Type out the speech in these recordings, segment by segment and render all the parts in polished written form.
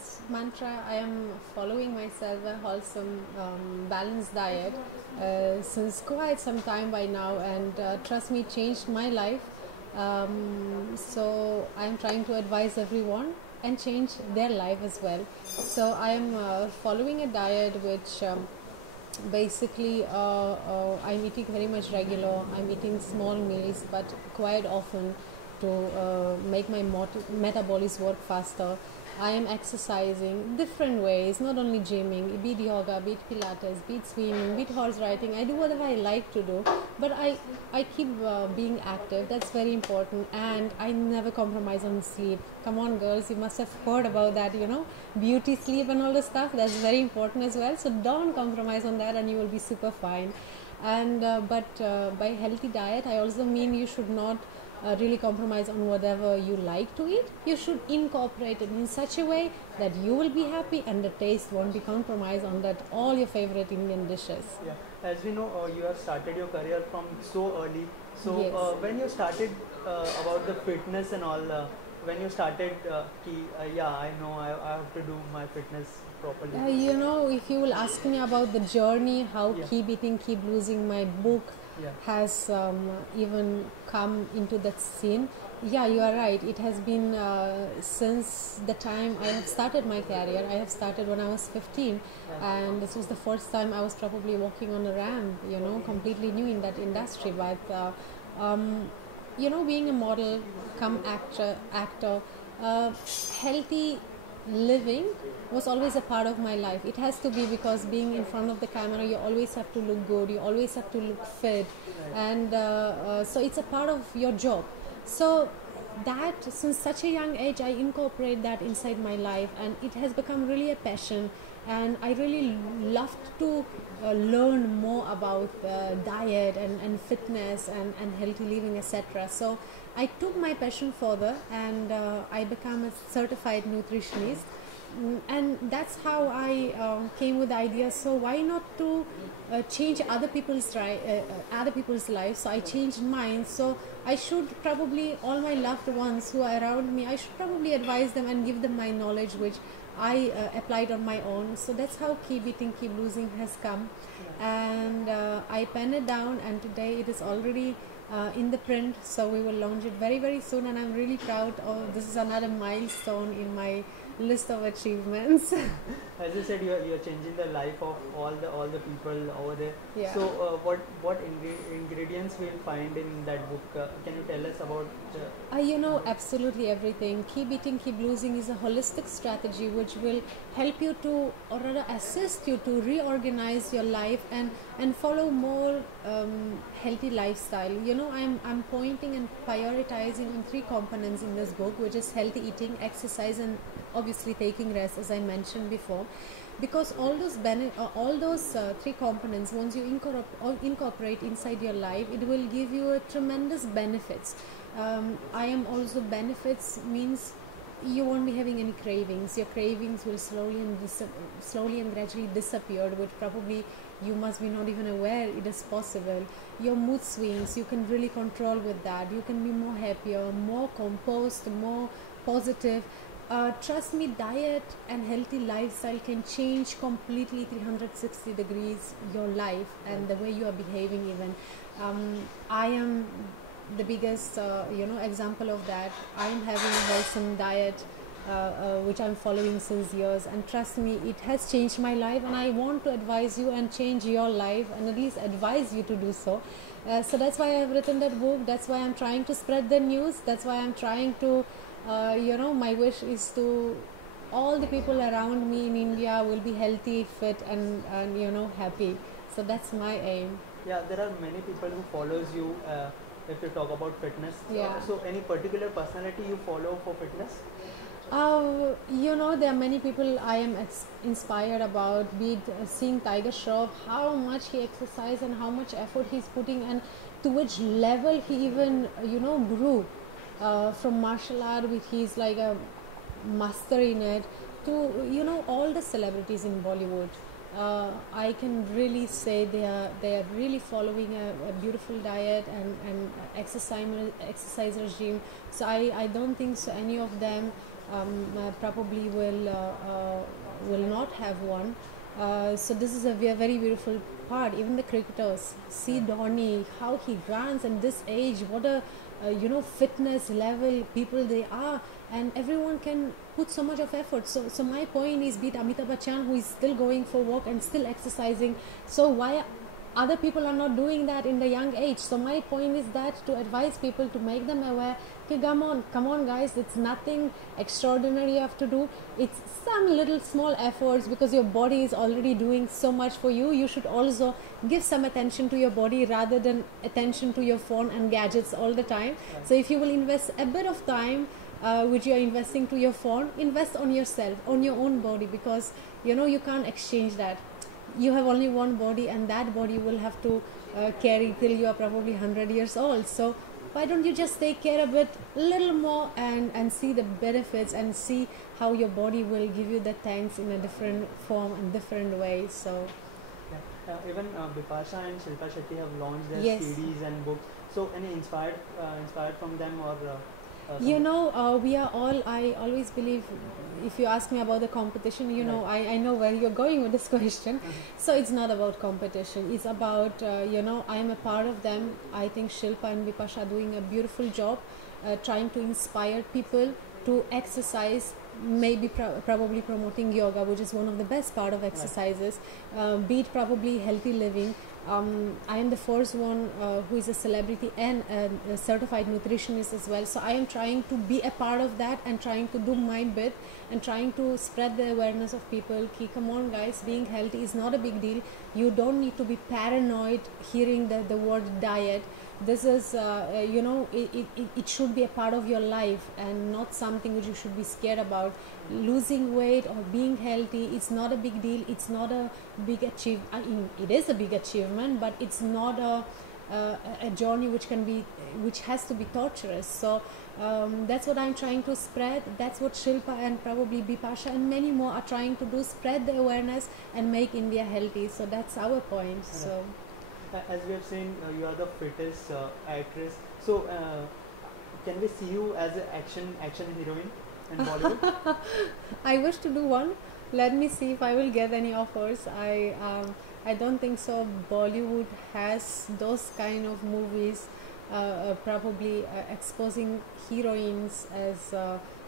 biggest mantra. I am following myself a wholesome, balanced diet since quite some time by now, and trust me, changed my life. So I am trying to advise everyone and change their life as well. So I am following a diet which basically I'm eating very much regular. I'm eating small meals, but quite often to make my metabolism work faster. I am exercising different ways, not only gymming, be it yoga, be it Pilates, be it swimming, be it horse riding. I do whatever I like to do, but I keep being active. That's very important, and I never compromise on sleep. Come on, girls, you must have heard about that, beauty sleep and all the stuff. That's very important as well. So don't compromise on that, and you will be super fine. And but by healthy diet, I also mean you should not really compromise on whatever you like to eat. You should incorporate it in such a way that you will be happy and the taste won't be compromised on that all your favorite Indian dishes. Yeah, as we know, you have started your career from so early. So Yes. when you started about the fitness and all, when you started, yeah, I know I have to do my fitness properly. If you will ask me about the journey, how Yeah. Keep Eating, Keep Losing, my book Yeah. has even come into that scene. Yeah, you are right. It has been since the time I have started my career. I have started when I was 15, and this was the first time I was probably walking on a ramp, completely new in that industry. But being a model, come actor, healthy living was always a part of my life. It has to be, because being in front of the camera, you always have to look good, you always have to look fit, and so it's a part of your job. So that, since such a young age, I incorporate that inside my life, and it has become really a passion. And I really loved to learn more about diet and fitness and healthy living, etc. So I took my passion further, and I became a certified nutritionist. And that's how I came with the idea. So why not to change other people's lives? So I changed mine. So I should probably, all my loved ones who are around me, I should probably advise them and give them my knowledge, which I applied on my own. So that's how Keep Eating, Keep Losing has come. And I penned it down, and today it is already in the print. So we will launch it very, very soon, and I'm really proud of this. Is another milestone in my list of achievements. As you said, you're changing the life of all the people over there. Yeah. So what ingredients we'll find in that book? Can you tell us about? Absolutely everything. Keep Eating, Keep Losing is a holistic strategy which will help you to, or rather assist you to reorganize your life and follow more healthy lifestyle. I'm pointing and prioritizing on 3 components in this book, which is healthy eating, exercise, and obviously taking rest, as I mentioned before. Because all those 3 components, once you incorporate inside your life, it will give you a tremendous benefits. I am also benefits means you won't be having any cravings. Your cravings will slowly and gradually disappear, which probably you must be not even aware it is possible. Your mood swings, you can really control with that. You can be more happier, more composed, more positive. Trust me, diet and healthy lifestyle can change completely 360 degrees your life and the way you are behaving even. I am the biggest example of that. I am having a wholesome diet which I'm following since years, and trust me, it has changed my life, and I want to advise you and change your life, and at least advise you to do so. So that's why I've written that book. That's why I'm trying to spread the news. That's why I'm trying to my wish is to all the people around me in India will be healthy, fit, and happy. So that's my aim. Yeah, there are many people who follows you. If you talk about fitness, Yeah. So any particular personality you follow for fitness? There are many people I am inspired about, be it seeing Tiger Shroff, how much he exercises and how much effort he's putting, and to which level he even grew from martial art, which he's like a master in it, to all the celebrities in Bollywood. I can really say they are really following a beautiful diet and exercise regime. So I don't think so any of them probably will not have one. So this is a very beautiful part. Even the cricketers, see Dhoni, how he runs at this age, what a fitness level people they are, and everyone can put so much of effort. So my point is, be it Amitabh Bachchan, who is still going for walk and still exercising, so why other people are not doing that in the young age? So my point is that to advise people, to make them aware, okay, come on guys, it's nothing extraordinary you have to do. It's some little small efforts, because your body is already doing so much for you. You should also give some attention to your body rather than attention to your phone and gadgets all the time. Right. So if you will invest a bit of time which you are investing to your phone, invest on yourself, on your own body, because you can't exchange that. You have only one body, and that body will have to carry till you are probably 100 years old. So why don't you just take care of it a little more and see the benefits, and see how your body will give you the thanks in a different form and different way. So even Bipasha and Shilpa Shetty have launched their yes. CDs and books. So any inspired from them, or we are all, I always believe, if you ask me about the competition, I know where you're going with this question. So it's not about competition, it's about I'm a part of them. I think Shilpa and Bipasha are doing a beautiful job trying to inspire people to exercise, maybe probably promoting yoga, which is one of the best part of exercises, be it probably healthy living. I am the first one who is a celebrity and a certified nutritionist as well. So I am trying to be a part of that and trying to do my bit and trying to spread the awareness of people. Come on guys, being healthy is not a big deal. You don't need to be paranoid hearing the word diet. This is it should be a part of your life and not something which you should be scared about. Losing weight or being healthy, it's not a big deal. It's not a big achievement. It is a big achievement, but it's not a journey which has to be torturous. So that's what I'm trying to spread. That's what Shilpa and probably Bipasha and many more are trying to do, spread the awareness and make India healthy. So that's our point. So as we have seen, you are the fittest actress. So can we see you as an action heroine in Bollywood? I wish to do one. Let me see if I will get any offers. I don't think so. Bollywood has those kind of movies, probably exposing heroines as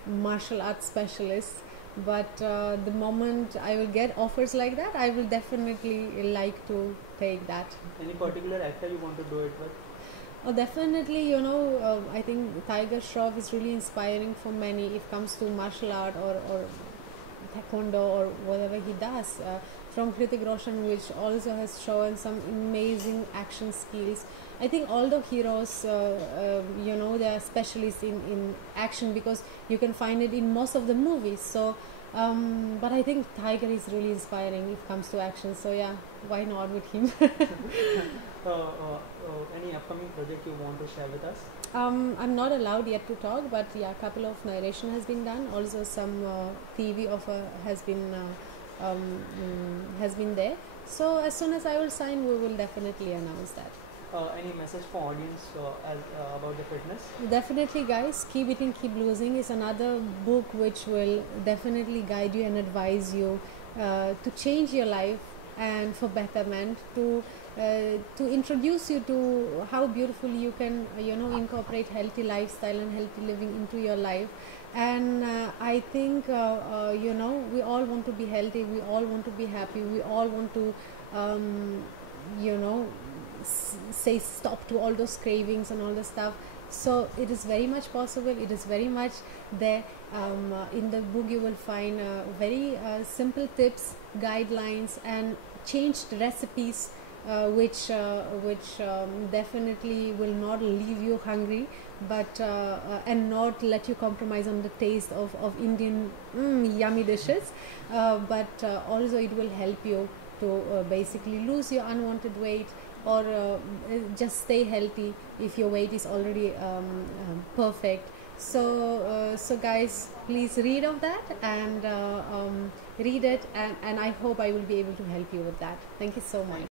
martial arts specialists. But the moment I will get offers like that, I will definitely like to take that. Any particular actor you want to do it with? Oh, definitely, I think Tiger Shroff is really inspiring for many if it comes to martial art or taekwondo or whatever he does. From Hrithik Roshan, which also has shown some amazing action skills. I think all the heroes, they are specialists in action, because you can find it in most of the movies. So, but I think Tiger is really inspiring if it comes to action. So yeah, why not with him? Any upcoming project you want to share with us? I'm not allowed yet to talk, but yeah, a couple of narration has been done. Also, some TV offer has been there. So as soon as I will sign, we will definitely announce that. Any message for audience about the fitness? Definitely, guys, Keep Eating, Keep Losing is another book which will definitely guide you and advise you to change your life and for betterment, to introduce you to how beautifully you can incorporate healthy lifestyle and healthy living into your life. And I think we all want to be healthy, we all want to be happy, we all want to say stop to all those cravings and all the stuff. So it is very much possible, it is very much there. In the book you will find very simple tips, guidelines and changed recipes which definitely will not leave you hungry, but and not let you compromise on the taste of Indian yummy dishes, but also it will help you to basically lose your unwanted weight, or just stay healthy if your weight is already perfect. So guys, please read of that and read it, and I hope I will be able to help you with that. Thank you so much.